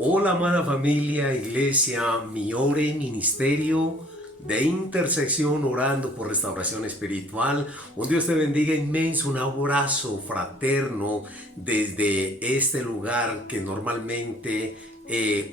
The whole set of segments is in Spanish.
Hola amada familia, iglesia, mi ore, ministerio de intersección orando por restauración espiritual. Un Dios te bendiga inmenso, un abrazo fraterno desde este lugar que normalmente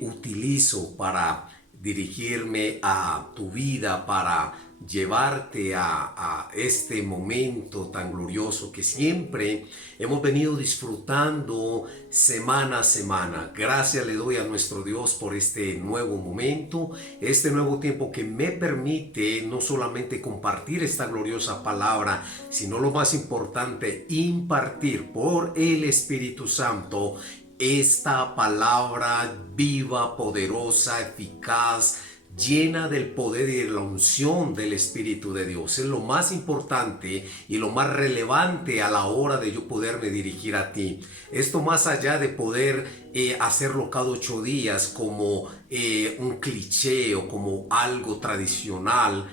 utilizo para dirigirme a tu vida, para llevarte a este momento tan glorioso que siempre hemos venido disfrutando semana a semana. Gracias le doy a nuestro Dios por este nuevo momento, este nuevo tiempo que me permite no solamente compartir esta gloriosa palabra, sino lo más importante, impartir por el Espíritu Santo esta palabra viva, poderosa, eficaz, llena del poder y de la unción del Espíritu de Dios. Es lo más importante y lo más relevante a la hora de yo poderme dirigir a ti. Esto más allá de poder hacerlo cada 8 días como un cliché o como algo tradicional.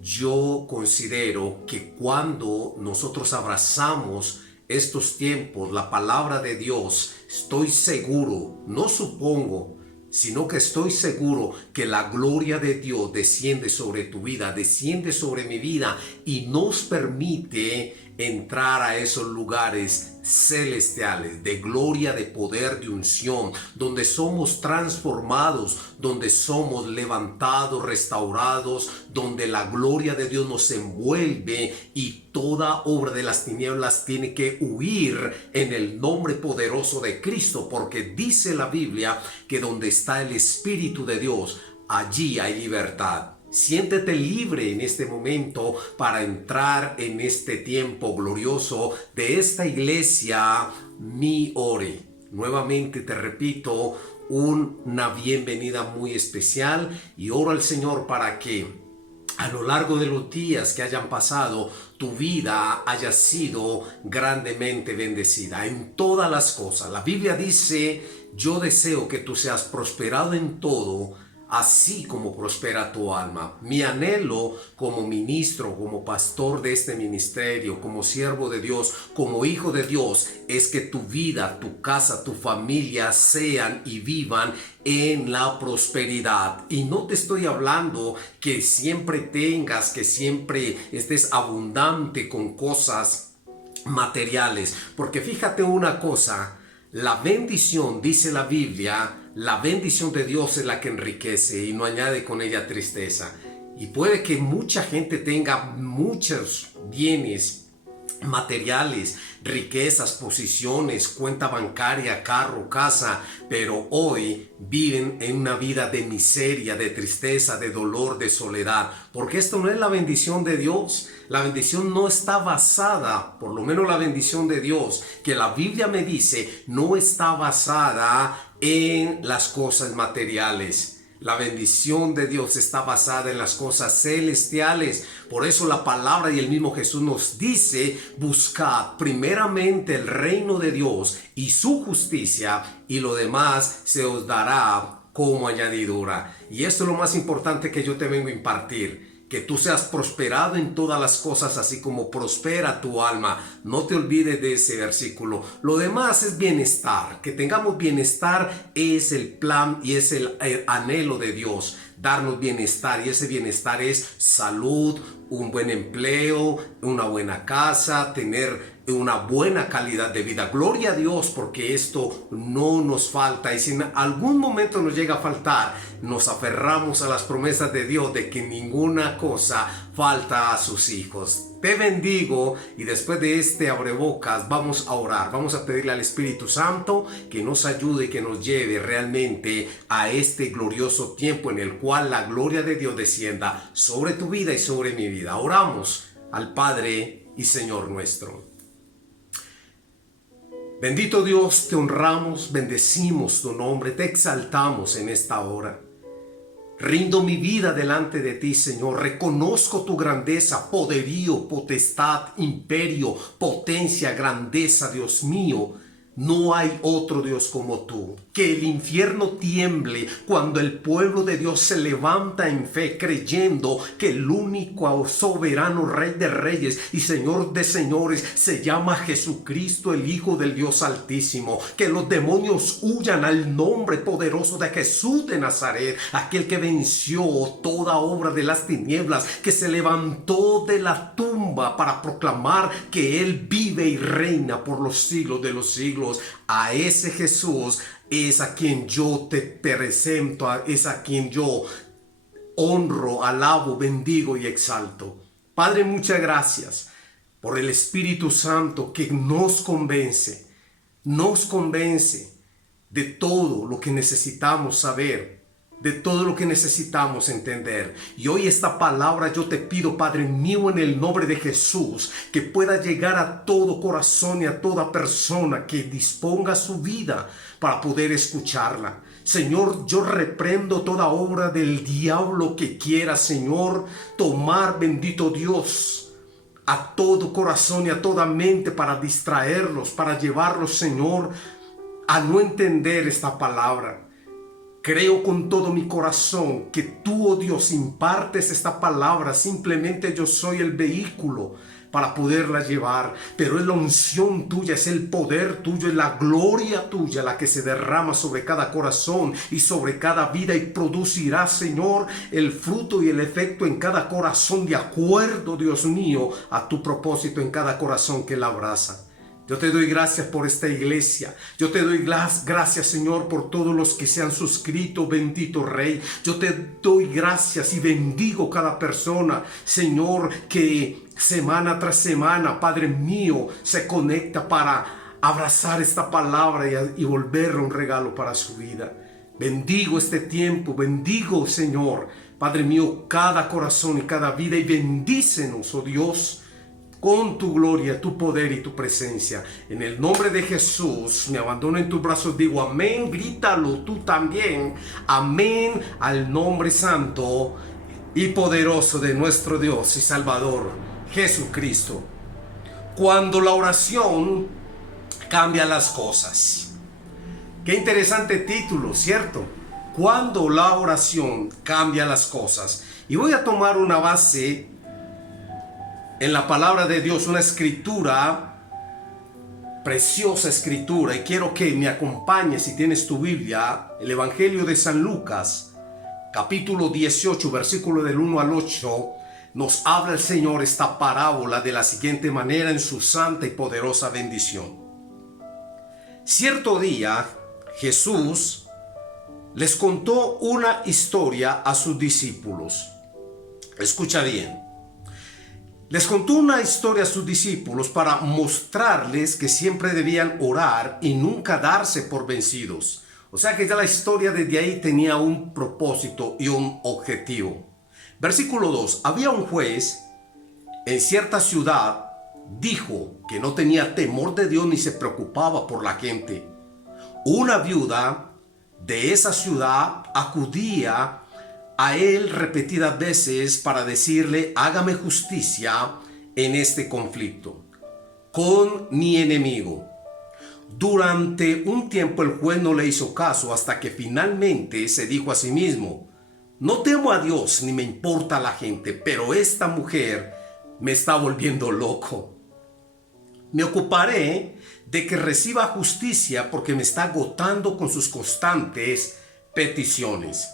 Yo considero que cuando nosotros abrazamos estos tiempos, la palabra de Dios, estoy seguro, no supongo, sino que estoy seguro que la gloria de Dios desciende sobre tu vida, desciende sobre mi vida y nos permite entrar a esos lugares celestiales de gloria, de poder, de unción, donde somos transformados, donde somos levantados, restaurados, donde la gloria de Dios nos envuelve y toda obra de las tinieblas tiene que huir en el nombre poderoso de Cristo, porque dice la Biblia que donde está el Espíritu de Dios, allí hay libertad. Siéntete libre en este momento para entrar en este tiempo glorioso de esta iglesia, mi ore. Nuevamente te repito, una bienvenida muy especial y oro al Señor para que a lo largo de los días que hayan pasado, tu vida haya sido grandemente bendecida en todas las cosas. La Biblia dice, yo deseo que tú seas prosperado en todo, así como prospera tu alma. Mi anhelo como ministro, como pastor de este ministerio, como siervo de Dios, como hijo de Dios, es que tu vida, tu casa, tu familia sean y vivan en la prosperidad. Y no te estoy hablando que siempre tengas, que siempre estés abundante con cosas materiales, porque fíjate una cosa, la bendición, dice la Biblia, la bendición de Dios es la que enriquece y no añade con ella tristeza. Y puede que mucha gente tenga muchos bienes materiales, riquezas, posiciones, cuenta bancaria, carro, casa, pero hoy viven en una vida de miseria, de tristeza, de dolor, de soledad, porque esto no es la bendición de Dios. La bendición no está basada, por lo menos la bendición de Dios, que la Biblia me dice, no está basada en las cosas materiales. La bendición de Dios está basada en las cosas celestiales. Por eso la palabra y el mismo Jesús nos dice, buscad primeramente el reino de Dios y su justicia, y lo demás se os dará como añadidura. Y esto es lo más importante que yo te vengo a impartir. Que tú seas prosperado en todas las cosas, así como prospera tu alma. No te olvides de ese versículo. Lo demás es bienestar. Que tengamos bienestar es el plan y es el anhelo de Dios. Darnos bienestar, y ese bienestar es salud, un buen empleo, una buena casa, tener una buena calidad de vida. Gloria a Dios, porque esto no nos falta, y si en algún momento nos llega a faltar, nos aferramos a las promesas de Dios de que ninguna cosa falta a sus hijos. Te bendigo, y después de este abrebocas vamos a orar, vamos a pedirle al Espíritu Santo que nos ayude y que nos lleve realmente a este glorioso tiempo en el cual la gloria de Dios descienda sobre tu vida y sobre mi vida. Oramos al Padre y Señor nuestro. Bendito Dios, te honramos, bendecimos tu nombre, te exaltamos en esta hora. Rindo mi vida delante de ti, Señor. Reconozco tu grandeza, poderío, potestad, imperio, potencia, grandeza, Dios mío. No hay otro Dios como tú. Que el infierno tiemble cuando el pueblo de Dios se levanta en fe, creyendo que el único soberano Rey de Reyes y Señor de Señores se llama Jesucristo, el Hijo del Dios Altísimo. Que los demonios huyan al nombre poderoso de Jesús de Nazaret, aquel que venció toda obra de las tinieblas, que se levantó de la tumba para proclamar que Él vive y reina por los siglos de los siglos. A ese Jesús es a quien yo te presento, es a quien yo honro, alabo, bendigo y exalto. Padre, muchas gracias por el Espíritu Santo que nos convence de todo lo que necesitamos saber, de todo lo que necesitamos entender. Y hoy esta palabra yo te pido, Padre mío, en el nombre de Jesús, que pueda llegar a todo corazón y a toda persona que disponga su vida para poder escucharla. Señor, yo reprendo toda obra del diablo que quiera, Señor, tomar, bendito Dios, a todo corazón y a toda mente para distraerlos, para llevarlos, Señor, a no entender esta palabra. Creo con todo mi corazón que tú, oh Dios, impartes esta palabra. Simplemente yo soy el vehículo para poderla llevar. Pero es la unción tuya, es el poder tuyo, es la gloria tuya la que se derrama sobre cada corazón y sobre cada vida y producirá, Señor, el fruto y el efecto en cada corazón de acuerdo, Dios mío, a tu propósito en cada corazón que la abraza. Yo te doy gracias por esta iglesia. Yo te doy gracias, Señor, por todos los que se han suscrito, bendito Rey. Yo te doy gracias y bendigo cada persona, Señor, que semana tras semana, Padre mío, se conecta para abrazar esta palabra y volverla un regalo para su vida. Bendigo este tiempo, bendigo, Señor, Padre mío, cada corazón y cada vida, y bendícenos, oh Dios, con tu gloria, tu poder y tu presencia. En el nombre de Jesús, me abandono en tus brazos, digo amén, grítalo tú también, amén, al nombre santo y poderoso de nuestro Dios y Salvador, Jesucristo. Cuando la oración cambia las cosas. Qué interesante título, ¿cierto? Cuando la oración cambia las cosas. Y voy a tomar una base en la palabra de Dios, una escritura, preciosa escritura, y quiero que me acompañes, si tienes tu Biblia, el Evangelio de San Lucas, capítulo 18, versículo del 1 al 8, nos habla el Señor esta parábola de la siguiente manera en su santa y poderosa bendición. Cierto día, Jesús les contó una historia a sus discípulos. Escucha bien. Les contó una historia a sus discípulos para mostrarles que siempre debían orar y nunca darse por vencidos. O sea que ya la historia desde ahí tenía un propósito y un objetivo. Versículo 2. Había un juez en cierta ciudad, dijo que no tenía temor de Dios ni se preocupaba por la gente. Una viuda de esa ciudad acudía a él repetidas veces para decirle: hágame justicia en este conflicto con mi enemigo. Durante un tiempo el juez no le hizo caso, hasta que finalmente se dijo a sí mismo: no temo a Dios ni me importa la gente, pero esta mujer me está volviendo loco. Me ocuparé de que reciba justicia porque me está agotando con sus constantes peticiones.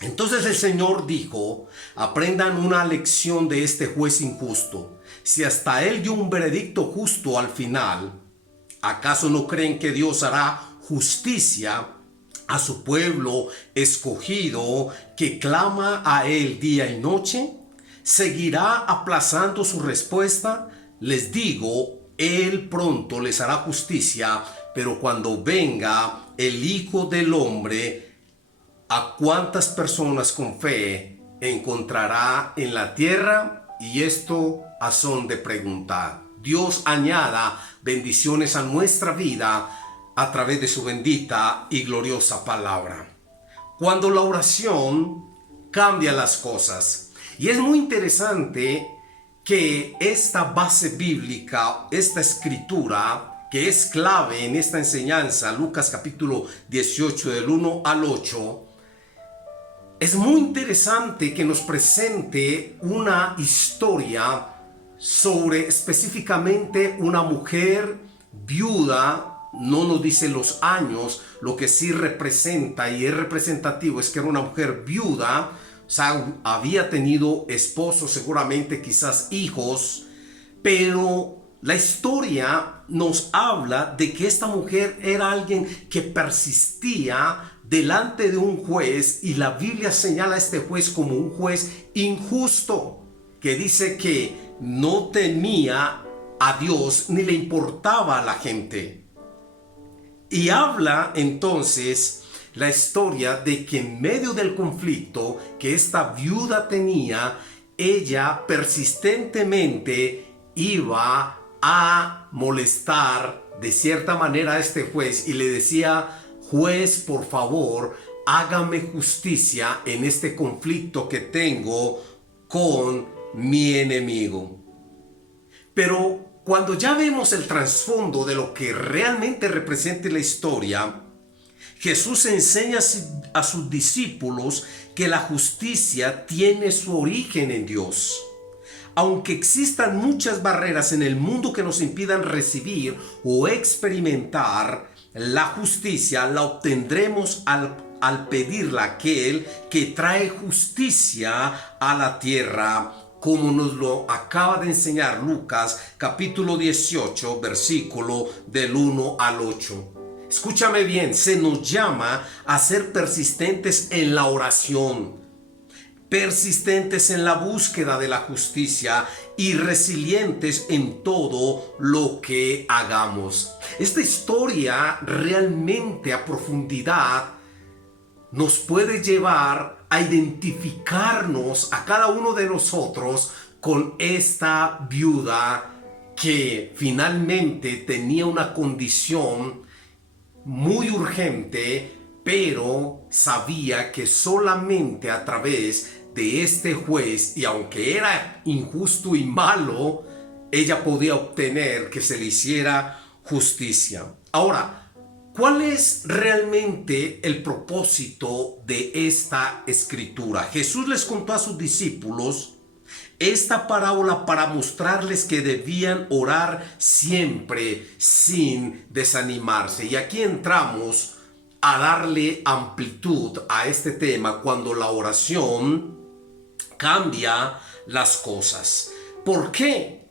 Entonces el Señor dijo: aprendan una lección de este juez injusto. Si hasta él dio un veredicto justo al final, ¿acaso no creen que Dios hará justicia a su pueblo escogido que clama a él día y noche? ¿Seguirá aplazando su respuesta? Les digo, él pronto les hará justicia, pero cuando venga el Hijo del Hombre, ¿a cuántas personas con fe encontrará en la tierra? Y esto a son de preguntar. Dios añada bendiciones a nuestra vida a través de su bendita y gloriosa palabra. Cuando la oración cambia las cosas. Y es muy interesante que esta base bíblica, esta escritura, que es clave en esta enseñanza, Lucas capítulo 18 del 1 al 8, es muy interesante que nos presente una historia sobre específicamente una mujer viuda. No nos dice los años, lo que sí representa y es representativo es que era una mujer viuda, o sea, había tenido esposo, seguramente quizás hijos, pero la historia nos habla de que esta mujer era alguien que persistía delante de un juez, y la Biblia señala a este juez como un juez injusto, que dice que no temía a Dios ni le importaba a la gente. Y habla entonces la historia de que en medio del conflicto que esta viuda tenía, ella persistentemente iba a molestar de cierta manera a este juez y le decía: juez, por favor, hágame justicia en este conflicto que tengo con mi enemigo. Pero cuando ya vemos el trasfondo de lo que realmente representa la historia, Jesús enseña a sus discípulos que la justicia tiene su origen en Dios. Aunque existan muchas barreras en el mundo que nos impidan recibir o experimentar la justicia, la obtendremos al pedirla a aquel que trae justicia a la tierra, como nos lo acaba de enseñar Lucas capítulo 18, versículo del 1 al 8. Escúchame bien, se nos llama a ser persistentes en la oración, persistentes en la búsqueda de la justicia y resilientes en todo lo que hagamos. Esta historia realmente a profundidad nos puede llevar a identificarnos a cada uno de nosotros con esta viuda que finalmente tenía una condición muy urgente, pero sabía que solamente a través de este juez, y aunque era injusto y malo, ella podía obtener que se le hiciera justicia. Ahora, ¿cuál es realmente el propósito de esta escritura? Jesús les contó a sus discípulos esta parábola para mostrarles que debían orar siempre sin desanimarse. Y aquí entramos a darle amplitud a este tema cuando la oración cambia las cosas. ¿Por qué?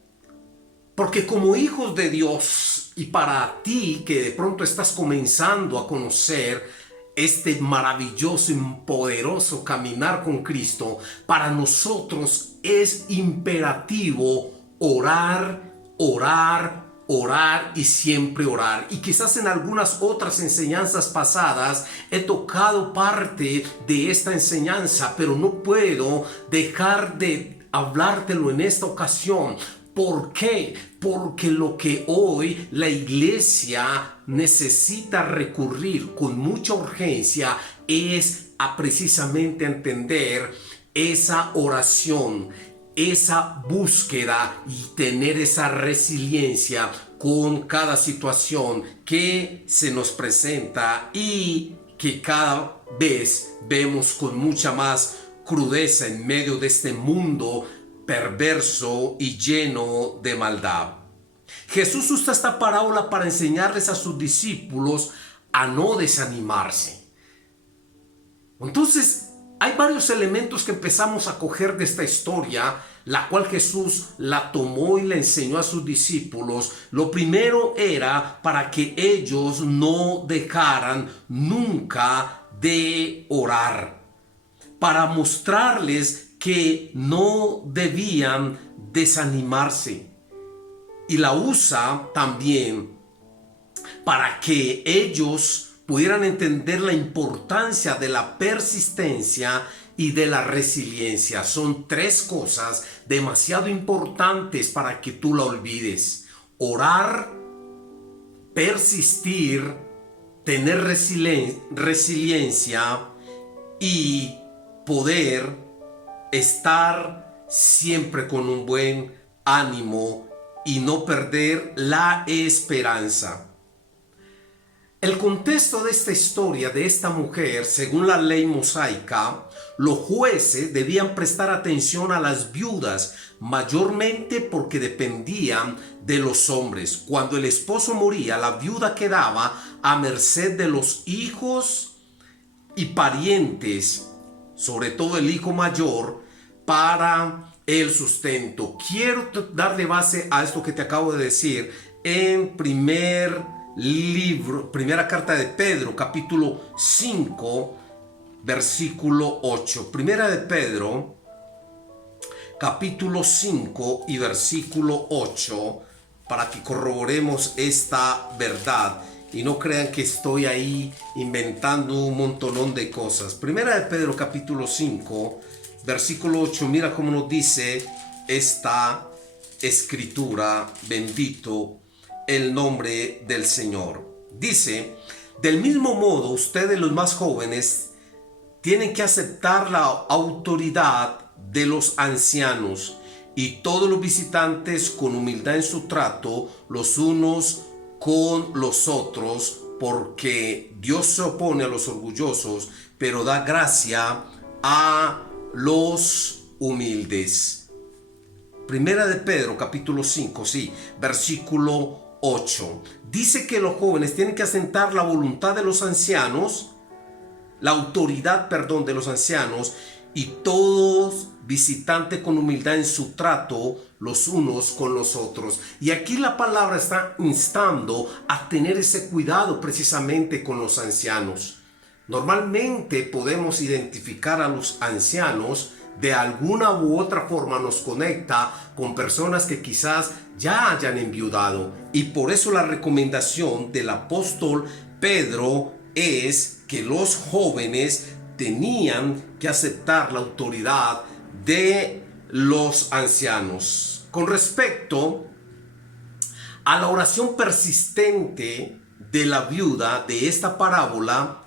Porque como hijos de Dios, y para ti que de pronto estás comenzando a conocer este maravilloso y poderoso caminar con Cristo, para nosotros es imperativo orar, orar, orar y siempre orar. Y quizás en algunas otras enseñanzas pasadas he tocado parte de esta enseñanza, pero no puedo dejar de hablártelo en esta ocasión. ¿Por qué? Porque lo que hoy la iglesia necesita recurrir con mucha urgencia es a precisamente entender esa oración, esa búsqueda y tener esa resiliencia con cada situación que se nos presenta y que cada vez vemos con mucha más crudeza en medio de este mundo perverso y lleno de maldad. Jesús usa esta parábola para enseñarles a sus discípulos a no desanimarse. Entonces, hay varios elementos que empezamos a coger de esta historia, la cual Jesús la tomó y la enseñó a sus discípulos. Lo primero era para que ellos no dejaran nunca de orar, para mostrarles que no debían desanimarse, y la usa también para que ellos pudieran entender la importancia de la persistencia y de la resiliencia. Son tres cosas demasiado importantes para que tú la olvides: orar, persistir, tener resiliencia y poder estar siempre con un buen ánimo y no perder la esperanza. El contexto de esta historia de esta mujer, según la ley mosaica, los jueces debían prestar atención a las viudas, mayormente porque dependían de los hombres. Cuando el esposo moría, la viuda quedaba a merced de los hijos y parientes, sobre todo el hijo mayor, para el sustento. Quiero darle base a esto que te acabo de decir en primera carta de Pedro, capítulo 5, versículo 8. Primera de Pedro, capítulo 5 y versículo 8, para que corroboremos esta verdad y no crean que estoy ahí inventando un montonón de cosas. Primera de Pedro, capítulo 5, versículo 8, mira cómo nos dice esta escritura, bendito el nombre del Señor. Dice: del mismo modo, ustedes los más jóvenes tienen que aceptar la autoridad de los ancianos y todos los visitantes con humildad en su trato los unos con los otros, porque Dios se opone a los orgullosos, pero da gracia a los humildes. Primera de Pedro, capítulo 5, sí, versículo 8. Dice que los jóvenes tienen que asentar la voluntad de los ancianos, la autoridad, de los ancianos, y todos visitantes con humildad en su trato los unos con los otros. Y aquí la palabra está instando a tener ese cuidado precisamente con los ancianos. Normalmente podemos identificar a los ancianos, de alguna u otra forma nos conecta con personas que quizás ya hayan enviudado, y por eso la recomendación del apóstol Pedro es que los jóvenes tenían que aceptar la autoridad de los ancianos. Con respecto a la oración persistente de la viuda de esta parábola,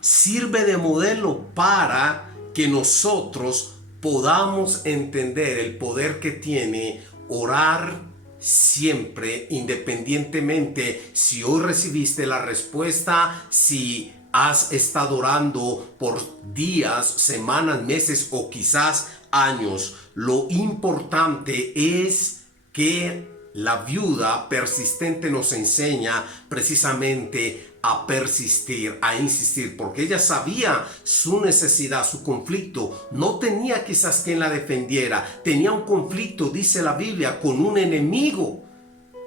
sirve de modelo para que nosotros podamos entender el poder que tiene orar siempre, independientemente si hoy recibiste la respuesta, si has estado orando por días, semanas, meses o quizás años. Lo importante es que la viuda persistente nos enseña precisamente a persistir, a insistir, porque ella sabía su necesidad, su conflicto. No tenía quizás quien la defendiera. Tenía un conflicto, dice la Biblia, con un enemigo.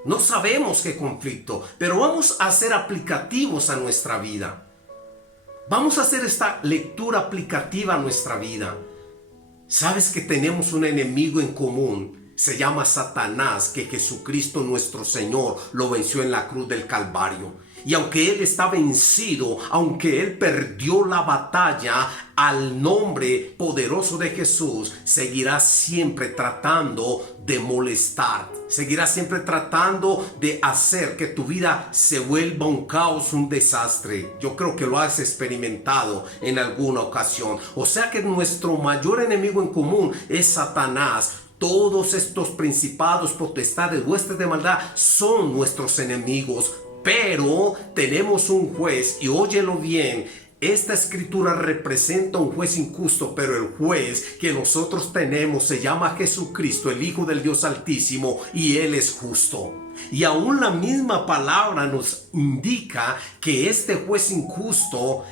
No sabemos qué conflicto, pero vamos a ser aplicativos a nuestra vida. Vamos a hacer esta lectura aplicativa a nuestra vida. ¿Sabes que tenemos un enemigo en común? Se llama Satanás, que Jesucristo nuestro Señor lo venció en la cruz del Calvario. Y aunque Él está vencido, aunque Él perdió la batalla, al nombre poderoso de Jesús, seguirá siempre tratando de molestar. Seguirá siempre tratando de hacer que tu vida se vuelva un caos, un desastre. Yo creo que lo has experimentado en alguna ocasión. O sea que nuestro mayor enemigo en común es Satanás. Todos estos principados, potestades, huestes de maldad son nuestros enemigos. Pero tenemos un juez, y óyelo bien, esta escritura representa un juez injusto, pero el juez que nosotros tenemos se llama Jesucristo, el Hijo del Dios Altísimo, y Él es justo. Y aún la misma palabra nos indica que este juez injusto,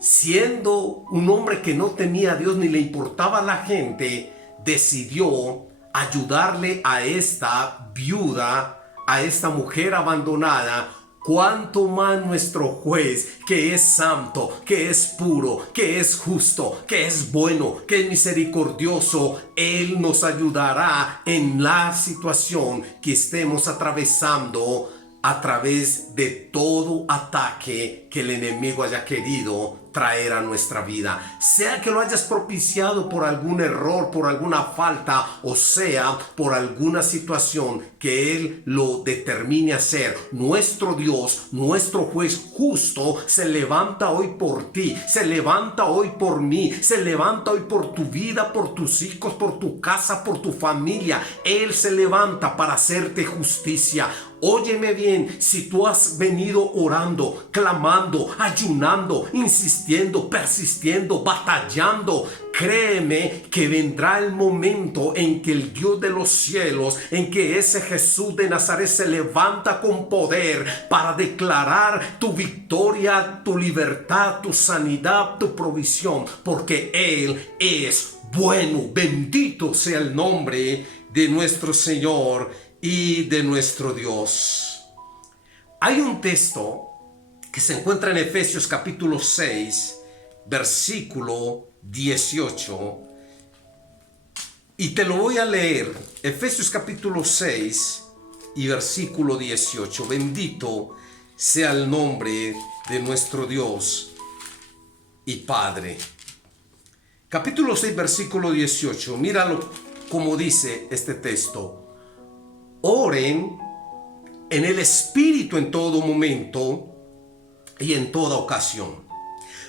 siendo un hombre que no temía a Dios ni le importaba a la gente, decidió ayudarle a esta viuda, a esta mujer abandonada. Cuánto más nuestro juez, que es santo, que es puro, que es justo, que es bueno, que es misericordioso, Él nos ayudará en la situación que estemos atravesando a través de todo ataque que el enemigo haya querido traer a nuestra vida. Sea que lo hayas propiciado por algún error, por alguna falta, o sea, por alguna situación que Él lo determine hacer. Nuestro Dios, nuestro juez justo, se levanta hoy por ti, se levanta hoy por mí, se levanta hoy por tu vida, por tus hijos, por tu casa, por tu familia. Él se levanta para hacerte justicia. Óyeme bien, si tú has venido orando, clamando, ayunando, insistiendo, persistiendo, batallando, créeme que vendrá el momento en que el Dios de los cielos, en que ese Jesús de Nazaret se levanta con poder para declarar tu victoria, tu libertad, tu sanidad, tu provisión, porque Él es bueno. Bendito sea el nombre de nuestro Señor y de nuestro Dios. Hay un texto que se encuentra en Efesios capítulo 6, versículo 18, y te lo voy a leer. Efesios capítulo 6 y versículo 18. Bendito sea el nombre de nuestro Dios y Padre. Capítulo 6, versículo 18. Míralo como dice este texto. Oren en el Espíritu en todo momento y en toda ocasión.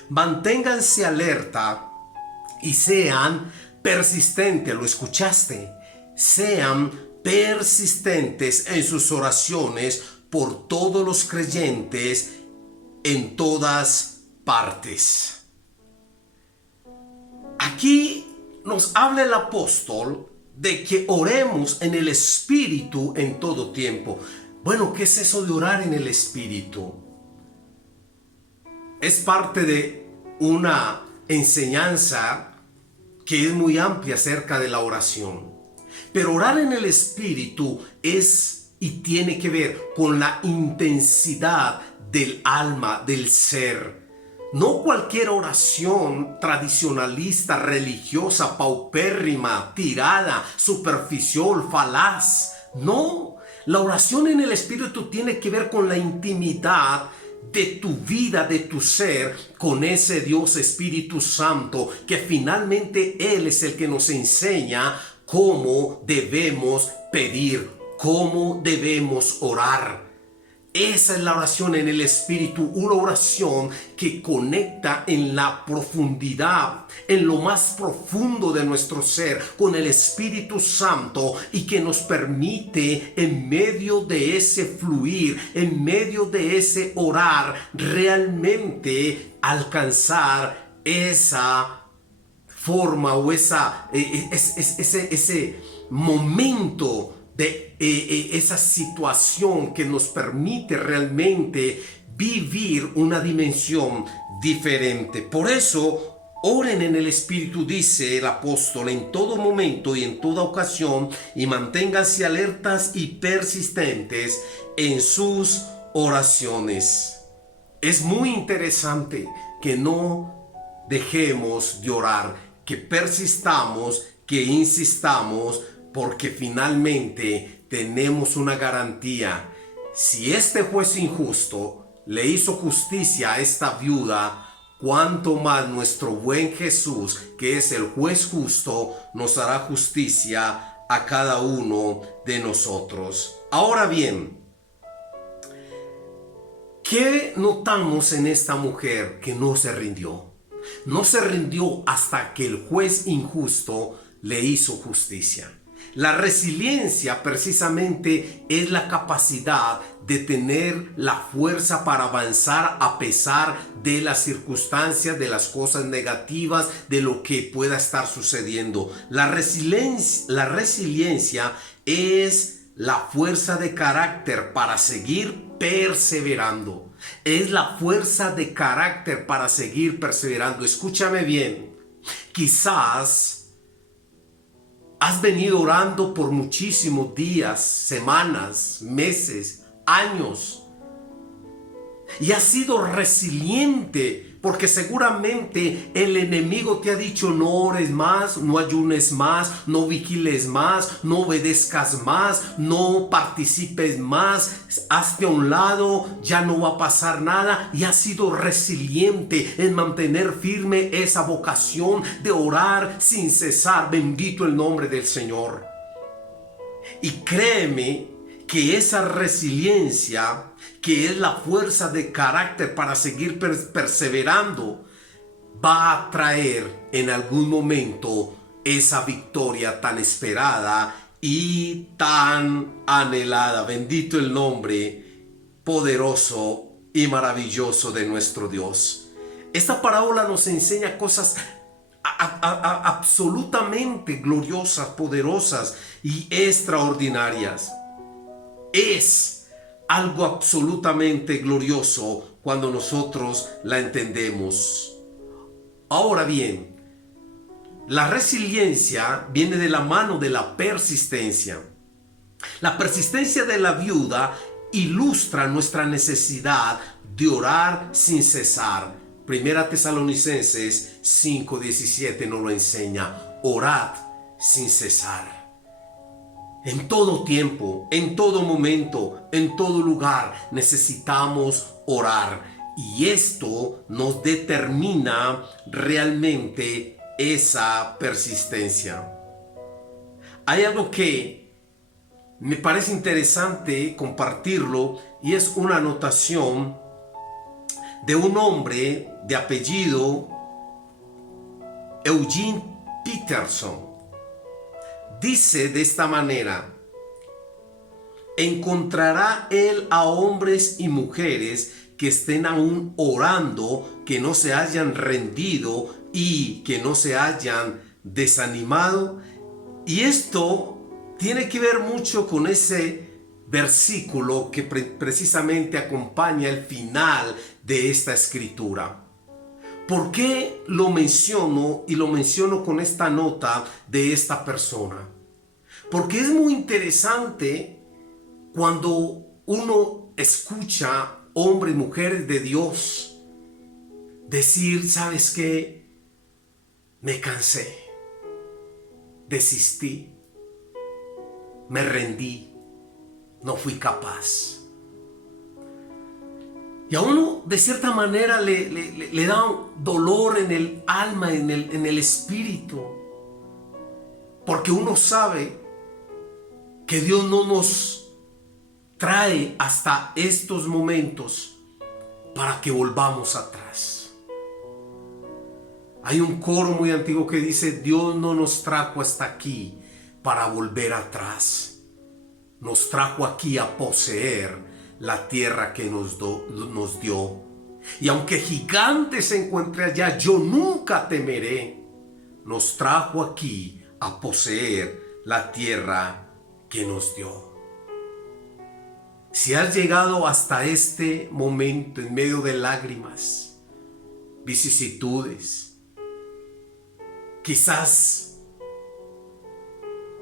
Manténganse alerta y sean persistentes. ¿Lo escuchaste? Sean persistentes en sus oraciones por todos los creyentes en todas partes. Aquí nos habla el apóstol de que oremos en el Espíritu en todo tiempo. Bueno, ¿qué es eso de orar en el Espíritu? Es parte de una enseñanza que es muy amplia acerca de la oración. Pero orar en el Espíritu es y tiene que ver con la intensidad del alma, del ser. No cualquier oración tradicionalista, religiosa, paupérrima, tirada, superficial, falaz. No, la oración en el Espíritu tiene que ver con la intimidad de tu vida, de tu ser, con ese Dios Espíritu Santo, que finalmente Él es el que nos enseña cómo debemos pedir, cómo debemos orar. Esa es la oración en el Espíritu, una oración que conecta en la profundidad, en lo más profundo de nuestro ser, con el Espíritu Santo, y que nos permite en medio de ese fluir, en medio de ese orar, realmente alcanzar esa forma o ese momento de esa situación que nos permite realmente vivir una dimensión diferente. Por eso, oren en el Espíritu, dice el apóstol, en todo momento y en toda ocasión, y manténganse alertas y persistentes en sus oraciones. Es muy interesante que no dejemos de orar, que persistamos, que insistamos, porque finalmente tenemos una garantía. Si este juez injusto le hizo justicia a esta viuda, cuánto más nuestro buen Jesús, que es el juez justo, nos hará justicia a cada uno de nosotros. Ahora bien, ¿qué notamos en esta mujer? Que no se rindió. No se rindió hasta que el juez injusto le hizo justicia. La resiliencia precisamente es la capacidad de tener la fuerza para avanzar a pesar de las circunstancias, de las cosas negativas, de lo que pueda estar sucediendo. La resiliencia es la fuerza de carácter para seguir perseverando. Es la fuerza de carácter para seguir perseverando. Escúchame bien. Quizás has venido orando por muchísimos días, semanas, meses, años. y has sido resiliente, porque seguramente el enemigo te ha dicho: no ores más, no ayunes más, no vigiles más, no obedezcas más, no participes más, hazte a un lado, ya no va a pasar nada. Y has sido resiliente en mantener firme esa vocación de orar sin cesar. Bendito el nombre del Señor. Y créeme que esa resiliencia, que es la fuerza de carácter para seguir perseverando, va a traer en algún momento esa victoria tan esperada y tan anhelada. Bendito el nombre poderoso y maravilloso de nuestro Dios. Esta parábola nos enseña cosas absolutamente gloriosas, poderosas y extraordinarias. Es algo absolutamente glorioso cuando nosotros la entendemos. Ahora bien, la resiliencia viene de la mano de la persistencia. La persistencia de la viuda ilustra nuestra necesidad de orar sin cesar. Primera Tesalonicenses 5:17 nos lo enseña: orad sin cesar. En todo tiempo, en todo momento, en todo lugar necesitamos orar, y esto nos determina realmente esa persistencia. Hay algo que me parece interesante compartirlo, y es una anotación de un hombre de apellido Eugene Peterson. Dice de esta manera: encontrará él a hombres y mujeres que estén aún orando, que no se hayan rendido y que no se hayan desanimado. Y esto tiene que ver mucho con ese versículo que precisamente acompaña el final de esta escritura. ¿Por qué lo menciono, y lo menciono con esta nota de esta persona? Porque es muy interesante cuando uno escucha hombres y mujeres de Dios decir: ¿sabes qué? Me cansé, desistí, me rendí, no fui capaz. Y a uno de cierta manera le da un dolor en el alma, en el espíritu, porque uno sabe que Dios no nos trae hasta estos momentos para que volvamos atrás. Hay un coro muy antiguo que dice: Dios no nos trajo hasta aquí para volver atrás. Nos trajo aquí a poseer la tierra que nos dio. Y aunque gigante se encuentre allá, yo nunca temeré. Nos trajo aquí a poseer la tierra que nos dio. Si has llegado hasta este momento en medio de lágrimas, vicisitudes, quizás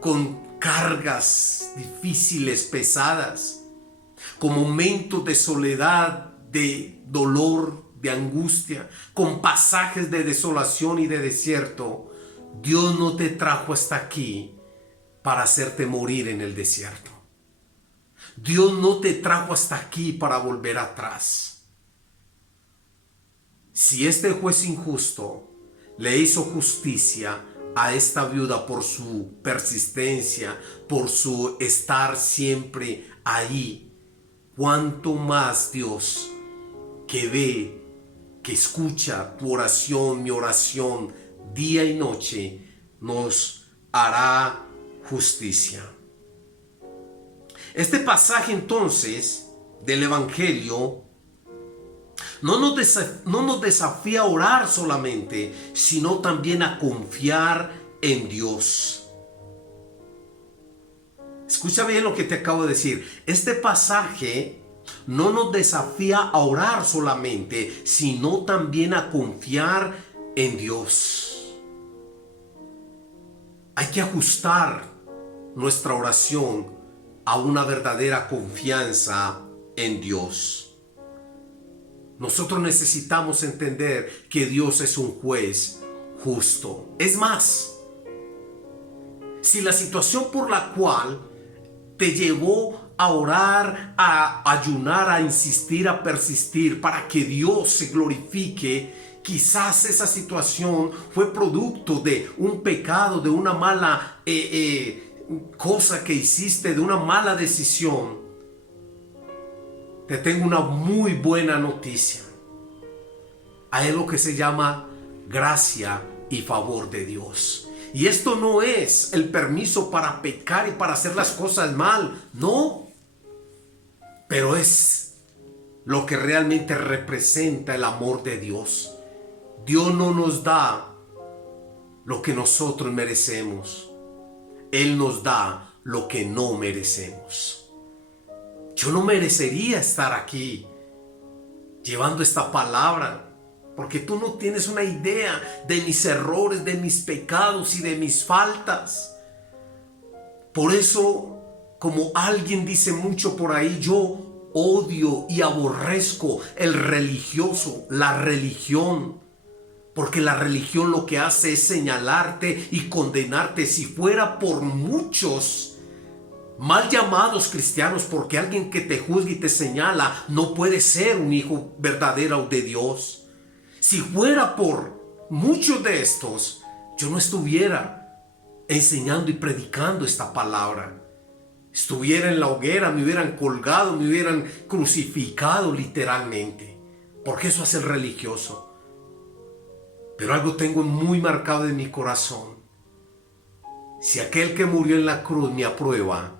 con cargas difíciles, pesadas, con momentos de soledad, de dolor, de angustia, con pasajes de desolación y de desierto, Dios no te trajo hasta aquí para hacerte morir en el desierto. Dios no te trajo hasta aquí para volver atrás. Si este juez injusto le hizo justicia a esta viuda por su persistencia, por su estar siempre ahí, ¿cuánto más Dios, que ve, que escucha tu oración, mi oración, día y noche, nos hará justicia? Este pasaje entonces del Evangelio no nos desafía a orar solamente, sino también a confiar en Dios. Escucha bien lo que te acabo de decir. Este pasaje no nos desafía a orar solamente, sino también a confiar en Dios. Hay que ajustar nuestra oración a una verdadera confianza en Dios. Nosotros necesitamos entender que Dios es un juez justo. Es más, si la situación por la cual te llevó a orar, a ayunar, a insistir, a persistir para que Dios se glorifique, quizás esa situación fue producto de un pecado, de una mala cosa que hiciste, de una mala decisión. Te tengo una muy buena noticia. Hay algo que se llama gracia y favor de Dios. Y esto no es el permiso para pecar y para hacer las cosas mal, no. Pero es lo que realmente representa el amor de Dios. Dios no nos da lo que nosotros merecemos. Él nos da lo que no merecemos. Yo no merecería estar aquí llevando esta palabra, porque tú no tienes una idea de mis errores, de mis pecados y de mis faltas. Por eso, como alguien dice mucho por ahí, yo odio y aborrezco el religioso, la religión. Porque la religión lo que hace es señalarte y condenarte. Si fuera por muchos mal llamados cristianos, porque alguien que te juzga y te señala no puede ser un hijo verdadero de Dios. Si fuera por muchos de estos, yo no estuviera enseñando y predicando esta palabra. Estuviera en la hoguera, me hubieran colgado, me hubieran crucificado literalmente. Porque eso hace el religioso. Pero algo tengo muy marcado en mi corazón. Si aquel que murió en la cruz me aprueba,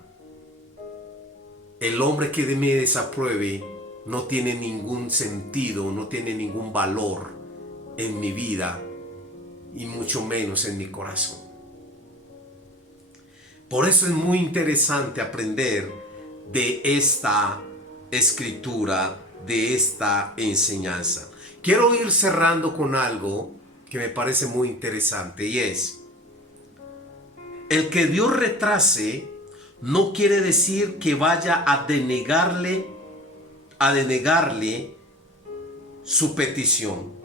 el hombre que me desapruebe no tiene ningún sentido, no tiene ningún valor en mi vida y mucho menos en mi corazón. Por eso es muy interesante aprender de esta escritura, de esta enseñanza. Quiero ir cerrando con algo que me parece muy interesante, y es: el que Dios retrase no quiere decir que vaya a denegarle su petición.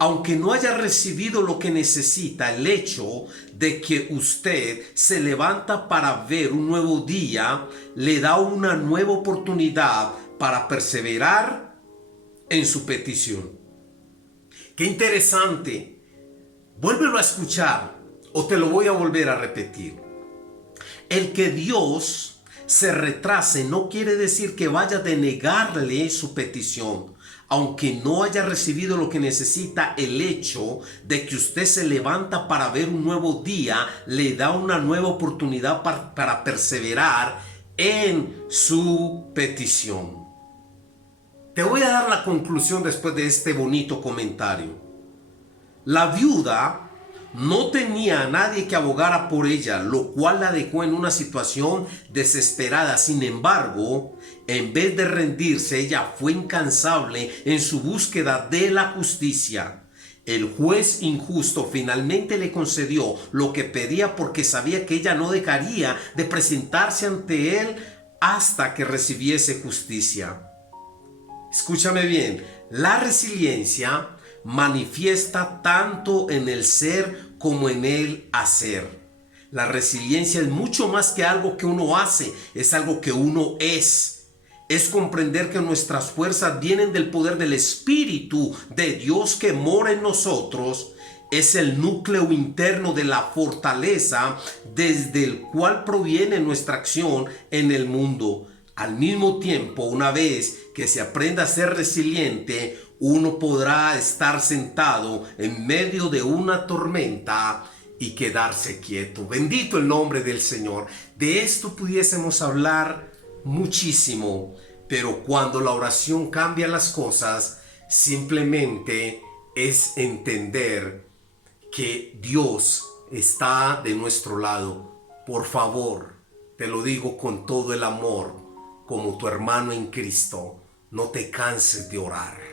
Aunque no haya recibido lo que necesita, el hecho de que usted se levanta para ver un nuevo día le da una nueva oportunidad para perseverar en su petición. Qué interesante. Vuélvelo a escuchar o te lo voy a volver a repetir. El que Dios se retrase no quiere decir que vaya a denegarle su petición. Aunque no haya recibido lo que necesita, el hecho de que usted se levanta para ver un nuevo día le da una nueva oportunidad para perseverar en su petición. Te voy a dar la conclusión después de este bonito comentario. La viuda no tenía a nadie que abogara por ella, lo cual la dejó en una situación desesperada. Sin embargo, en vez de rendirse, ella fue incansable en su búsqueda de la justicia. El juez injusto finalmente le concedió lo que pedía, porque sabía que ella no dejaría de presentarse ante él hasta que recibiese justicia. Escúchame bien, la resiliencia manifiesta tanto en el ser como en el hacer. La resiliencia es mucho más que algo que uno hace, es algo que uno es. Es comprender que nuestras fuerzas vienen del poder del Espíritu de Dios que mora en nosotros. Es el núcleo interno de la fortaleza desde el cual proviene nuestra acción en el mundo. Al mismo tiempo, una vez que se aprenda a ser resiliente, uno podrá estar sentado en medio de una tormenta y quedarse quieto. Bendito el nombre del Señor. De esto pudiésemos hablar muchísimo, pero cuando la oración cambia las cosas, simplemente es entender que Dios está de nuestro lado. Por favor, te lo digo con todo el amor, como tu hermano en Cristo, no te canses de orar.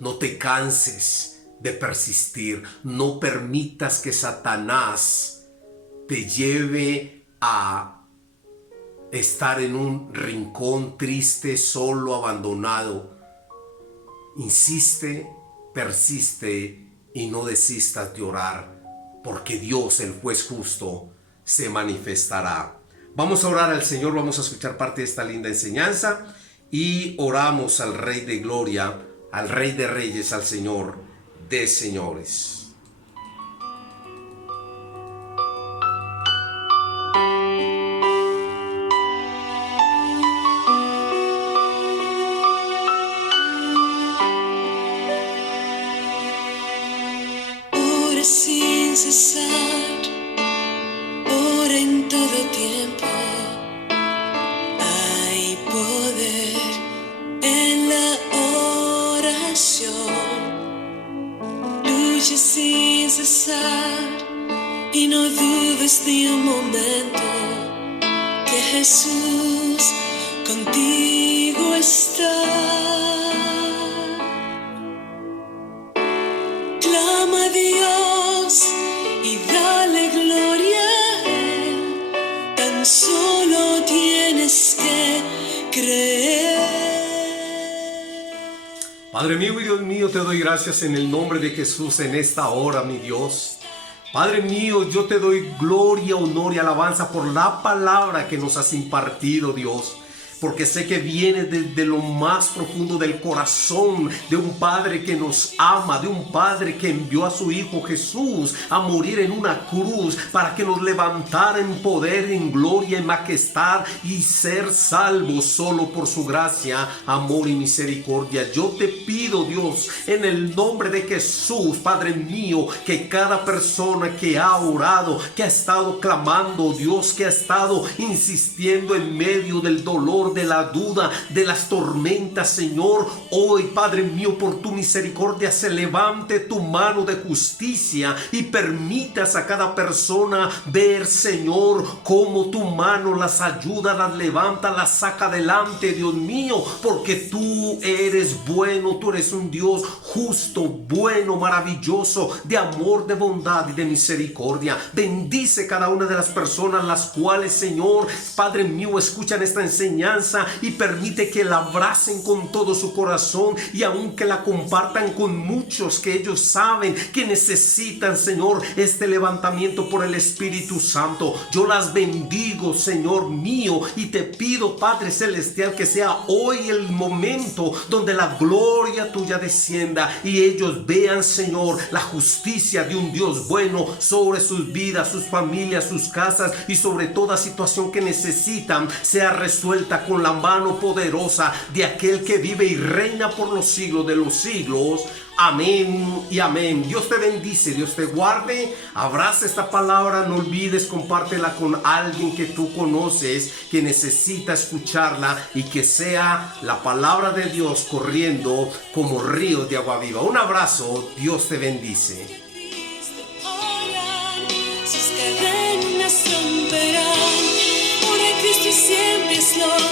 No te canses de persistir. No permitas que Satanás te lleve a estar en un rincón triste, solo, abandonado Insiste, persiste y no desistas de orar, porque Dios, el juez justo, se manifestará. Vamos a orar al Señor, vamos a escuchar parte de esta linda enseñanza y oramos al Rey de Gloria, al Rey de Reyes, al Señor de Señores. Ora sin cesar, ora en todo tiempo. Hay poder en la oración. Lucha sin cesar y no dudes ni un momento que Jesús contigo está. Clama a Dios y dale gloria a Él. Tan solo tienes que creer. Padre mío y Dios mío, te doy gracias en el nombre de Jesús en esta hora, mi Dios. Padre mío, yo te doy gloria, honor y alabanza por la palabra que nos has impartido, Dios. Porque sé que viene desde lo más profundo del corazón de un Padre que nos ama, de un Padre que envió a su Hijo Jesús a morir en una cruz para que nos levantara en poder, en gloria, en majestad y ser salvos solo por su gracia, amor y misericordia. Yo te pido, Dios, en el nombre de Jesús, Padre mío, que cada persona que ha orado, que ha estado clamando, Dios, que ha estado insistiendo en medio del dolor, de la duda, de las tormentas, Señor, hoy, Padre mío, por tu misericordia se levante tu mano de justicia y permitas a cada persona ver, Señor, cómo tu mano las ayuda, las levanta, las saca adelante, Dios mío, porque tú eres bueno, tú eres un Dios justo, bueno, maravilloso, de amor, de bondad y de misericordia. Bendice cada una de las personas las cuales, Señor, Padre mío, escuchan esta enseñanza y permite que la abracen con todo su corazón y aunque la compartan con muchos que ellos saben que necesitan, Señor, este levantamiento por el Espíritu Santo. Yo las bendigo, Señor mío, y te pido, Padre Celestial, que sea hoy el momento donde la gloria tuya descienda y ellos vean, Señor, la justicia de un Dios bueno sobre sus vidas, sus familias, sus casas y sobre toda situación que necesitan sea resuelta con la mano poderosa de aquel que vive y reina por los siglos de los siglos. Amén y amén. Dios te bendice, Dios te guarde. Abraza esta palabra, no olvides, compártela con alguien que tú conoces, que necesita escucharla y que sea la palabra de Dios corriendo como ríos de agua viva. Un abrazo, Dios te bendice. Sus cadenas romperán, ora Cristo y siempre es lo